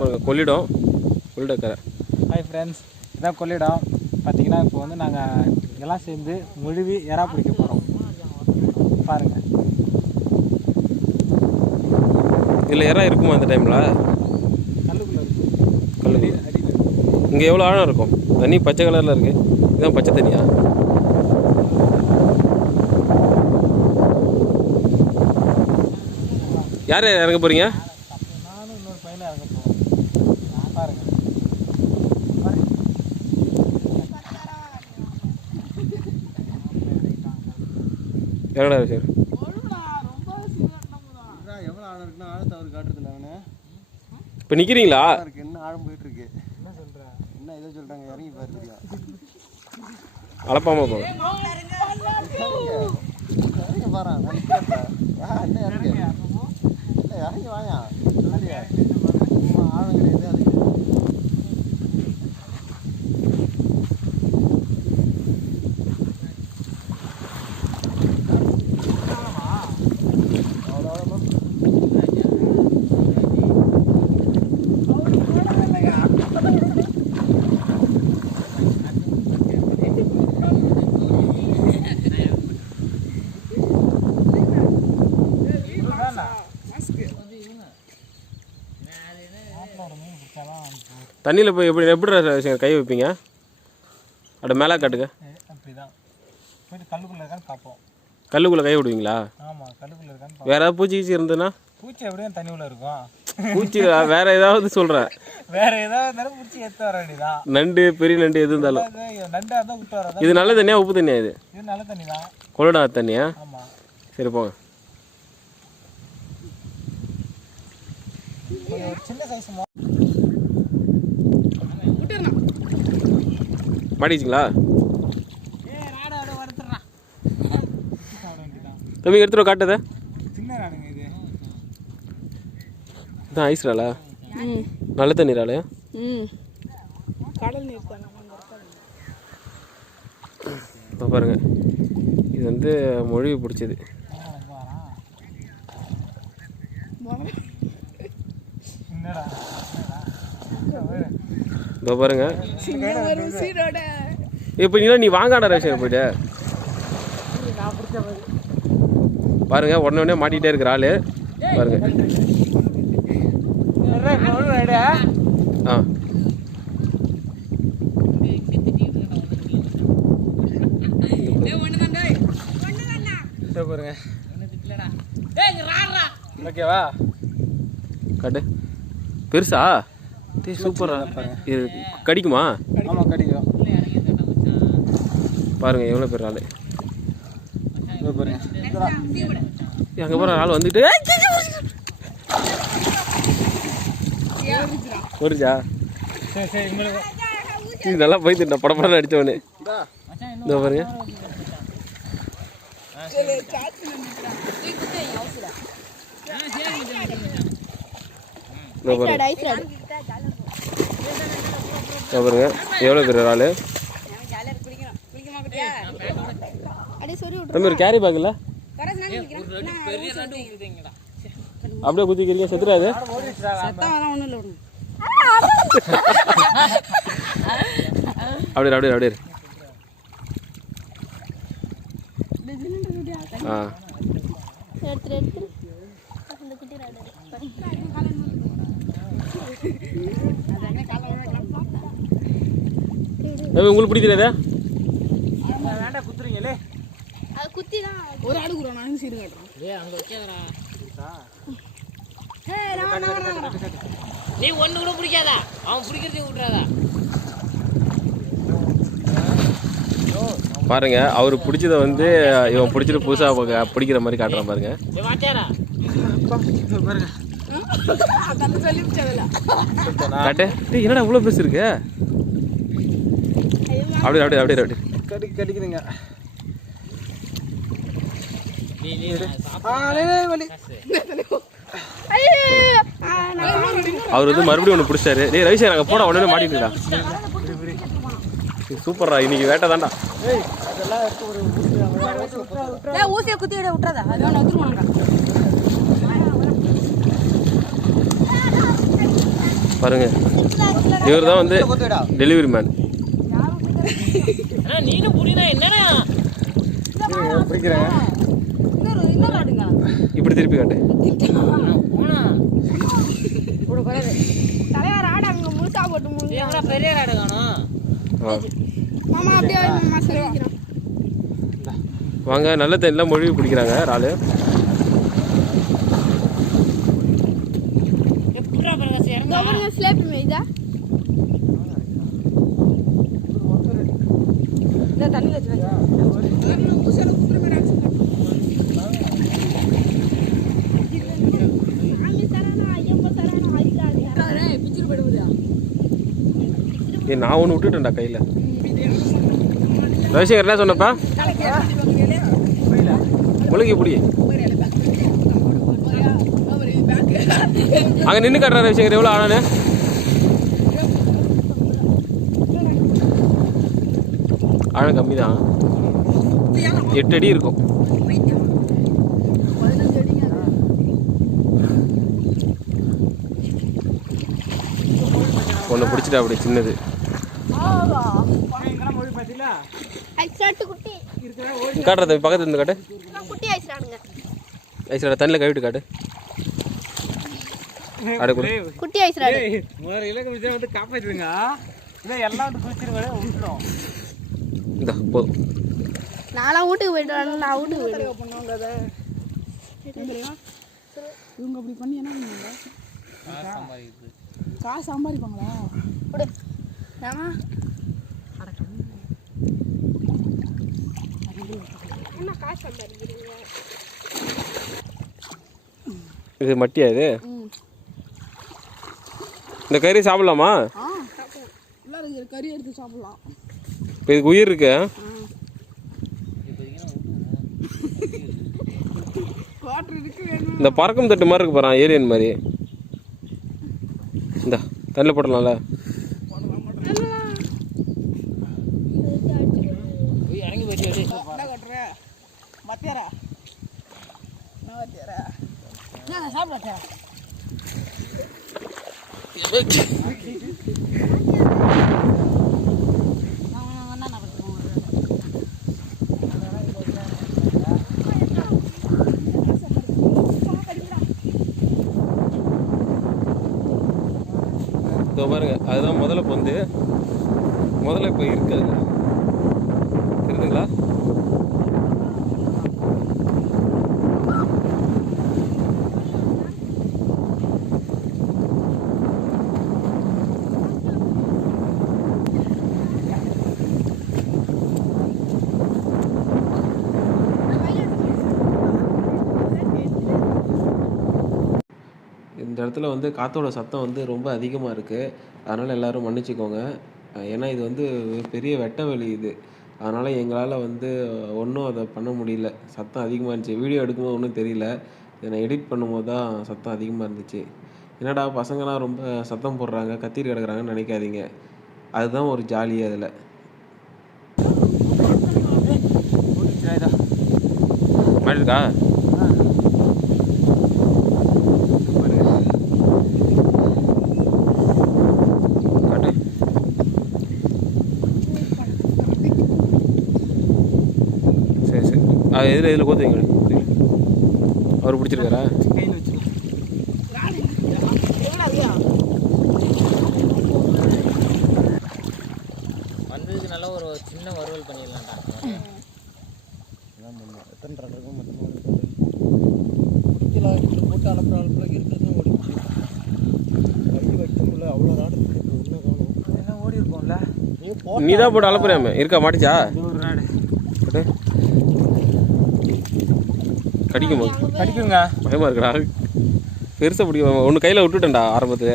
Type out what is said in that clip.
பாருங்கள் Kollidam கொள்ளிடக்கரை. Hi friends இதான் கொள்ளிடம். பார்த்தீங்கன்னா இப்போ வந்து நாங்கள் எல்லாம் சேர்ந்து முழுவி எறா பிடிக்க போகிறோம் பாருங்கள் இதில் இறா இருக்குமா அந்த டைமில் கல்லுக்குள்ளே இருக்கு. கல்லுக்கு. அடியில் இங்கே எவ்வளோ ஆழம் இருக்கும்? தண்ணி பச்சை கலரில் இருக்குது இதுதான் பச்சை தண்ணியா? யார் யார் இறங்க போகிறீங்க நானும் இன்னொரு பையனை இறங்க போகிறோம் பாருங்கள் இறங்கடா சார் எவ்வளோ ஆழம் இருக்குன்னா ஆழத்தை அவர் காட்டுறதில்ல அவனு இப்போ நிற்கிறீங்களா இருக்கு என்ன ஆழம் போயிட்டு இருக்கு என்ன சொல்கிற என்ன ஏதோ சொல்றாங்க இறங்கி பாருங்க தெரியும் அளப்பாமல் போங்க இறங்கி பாரு நான் என்ன இறங்கி இல்லை இறங்கி வாங்க இல்லையா சும்மா ஆழம் கிடையாது அது அவ்வளோ ஆழமா தண்ணியில் போய் எப்படி எப்படி கை வைப்பீங்க? அட மேலே காட்டுங்க. அப்படி கல்லுக்குள்ளே கை விடுவீங்களா? வேற ஏதாவது பூச்சி கீச்சி இருந்ததுன்னா? பூச்சி எப்படியும் தண்ணி உள்ள இருக்கும். பூச்சி வேற ஏதாவது சொல்கிறேன் வேற ஏதாவது பூச்சி எடுத்து வர வேண்டியதான் நண்டு பெரிய நண்டு எது இருந்தாலும். நண்டா விட்டு வரதான் இது நல்ல தண்ணியா உப்பு தண்ணியா இது? இது நல்ல தண்ணி தான் கொள்ளடா தண்ணியா சரி போங்க. சின்ன சைஸ் மாட்டிச்சிங்களா தம்பி எடுத்துட்டு வா, காட்டுத இதான் ஐஸ் ராலா நல்ல தண்ணி ராலு ம். கடல் நீர் தானே இப்போ பாருங்க. இது வந்து மொழி பிடிச்சது. என்னடா இப்போ பாருங்க. இப்போ நீ நீ வாங்காடா ரேஷன் போயிட்டு. பாருங்க உடனே உடனே மாட்டிகிட்டே இருக்கிற ஆளு. பாருங்க. ஆ. இதோ பாருங்க. ஓகேவா? காட்டு. பெருசா? சூப்பரா இது கடிக்குமா? ஆமாம் கடிக்கும். பாருங்க எவ்வளோ பேர் ஆளு. அங்கே போகிற ஆள் வந்துட்டு உங்களுக்கு இது நல்லா போய் திட்ட படப்படம் அடித்தவனே இந்த பாருங்க. இந்த பாருங்க. பாருங்க. எவ்வளோ பேர் ஆளு தம்பி ஒரு கேரி பேக் இல்லை? அப்படியே குத்திக்கிறீங்க செத்துறாது. விடுங்க அப்படியே அப்படியே. ஆ எடுத்துரு எடுத்துரு இந்த குட்டி ராடு தம்பி உங்களுக்கு பிடிக்கிறதா வேண்டாம் குத்துறீங்களே அது குத்தி தான் ஒரு ஆடு கூட நான் சீடு கட்டுறேன் நீ ஒண்ணு கூட பிடிக்காதா? அவன் பிடிக்கிறதையும் விட்டுறாதா? பாருங்க அவர் பிடிச்சத வந்து இவன் பிடிச்சிட்டு புதுசாக பிடிக்கிற மாதிரி காட்டுறான் பாருங்க. பாருங்க என்னடா இவ்வளோ பெருசு இருக்கு அப்படியே அப்படியே அப்படியே அப்படியே. கடி கடிக்குதுங்க. நீ நீ அவர் வந்து மறுபடியும் ஒன்று பிடிச்சாரு. டேய் ரவிசேகர் அங்கே போட உடனே மாட்டிட்டுடா சூப்பர்ரா. இன்னைக்கு வேட்டை தான்டா. ஏய் அதெல்லாம் எடுத்து ஒரு ஊசி அங்க ஏய், ஊசியை குத்தி விட விட்டுறதா பாருங்க. இவர் தான் வந்து டெலிவரி மேன் நீனும் புடினா என்னடா பிடிக்கிறேன். இப்படி திருப்பி காட்டு. தலைவர் ஆடு அங்க முழுசா போட்டு எங்கடா பெரிய ஆடு காணோம். மாமா அப்படியே மாமா வாங்க நல்ல தண்ணிலாம் மொழி பிடிக்கிறாங்க இறாலு எப்படா பிரகாஷ் இறங்க கவர்மெண்ட் ஸ்லேப் மேய்தா இந்த தண்ணி வச்சு ஏ நான் ஒன்று விட்டுட்டேன்டா கையில். ரவிசங்கர் என்ன சொன்னப்பா? முழுகி பிடி. அங்கே நின்று காட்டுறா ரவிசங்கர் எவ்வளோ ஆனானு ஆழம் கம்மி தான் எட்டு அடி இருக்கும். ஒன்று பிடிச்சிட்டா அப்படி சின்னது. மொழி பார்த்தீங்களா ஐஸ்ராட்டு குட்டி. காட்டுறது பக்கத்துல இருந்து காட்டு. குட்டி ஐஸ்ராடுங்க. ஐஸ்வரா தண்ணியில் கழுவிட்டு காட்டு. ஆடு கொடு. குட்டி ஐஸ்ராடு. முதல்ல இலக்கு விஷயம் வந்து காப்பாற்றுங்க இல்லை எல்லாம் வந்து குளிச்சிருங்க விட்டுரும் இந்த போதும் நான்லாம் வீட்டுக்கு போயிட்டு வரேன் நான் வீட்டுக்கு போயிட்டு பண்ணுவாங்க இவங்க அப்படி பண்ணி என்ன பண்ணுவாங்க? காசு சம்பாதிப்பாங்களா? கொடு. ஏமா என்ன காசு சம்பாதிக்கிறீங்க? இது மட்டியா இது? இந்த கறி சாப்பிடலாமா? கறி எடுத்து சாப்பிடலாம். இப்போ இதுக்கு உயிர் இருக்கு? இந்த பறக்கும் தட்டு மாதிரி இருக்கு பாரு ஏலியன் மாதிரி. இந்த தண்ணியில் போடலாம்ல. போய் இறங்கி போயிட்டு அப்படியே. என்ன கட்டுற மத்தியாரா என்ன மத்தியாரா என்ன சாப்பிடாச்சா இதோ பாருங்க அதுதான் முதல்ல பொந்து முதல்ல இப்போ இருக்காது தெரியுதுங்களா இந்த இடத்துல வந்து காற்றோட சத்தம் வந்து ரொம்ப அதிகமாக இருக்குது அதனால் எல்லோரும் மன்னிச்சுக்கோங்க. ஏன்னா இது வந்து பெரிய வெட்ட வெளி இது. அதனால் எங்களால் வந்து ஒன்றும் அதை பண்ண முடியல. சத்தம் அதிகமாக இருந்துச்சு. வீடியோ எடுக்கும்போது ஒன்றும் தெரியல. இதை நான் எடிட் பண்ணும்போது தான் சத்தம் அதிகமாக இருந்துச்சு. என்னடா பசங்களாம் ரொம்ப சத்தம் போடுறாங்க கத்திரி கிடக்குறாங்கன்னு நினைக்காதீங்க. அதுதான் ஒரு ஜாலி அதில். மாட்டிருக்கா சரி சரி அது இதில் இதில் கோத்து வைங்க. அவர் பிடிச்சிருக்காரா? கையில் வச்சு வந்ததுக்கு நல்ல ஒரு சின்ன வறுவல் பண்ணிடலாம்டா எத்தனை இருக்கும் மொத்தமாக போட்டு அனுப்புற ஆளுக்குள்ள இருக்கிறது ஓடிச்சு கை வைக்கக்குள்ள அவ்வளோ ராடு இருக்கு. ஒன்றும் காணும் என்ன ஓடி இருப்போம்ல நீ போ நீ தான் போட்டு அலப்புறியாமே. இருக்கா மாட்டிச்சா? இது ஒரு கட்டு கடிக்கும்? போது கடிக்குங்க. பயமா இருக்குடா. பெருசாக பிடிக்கும் ஒன்று கையில் விட்டுட்டேன்டா ஆரம்பத்தில்.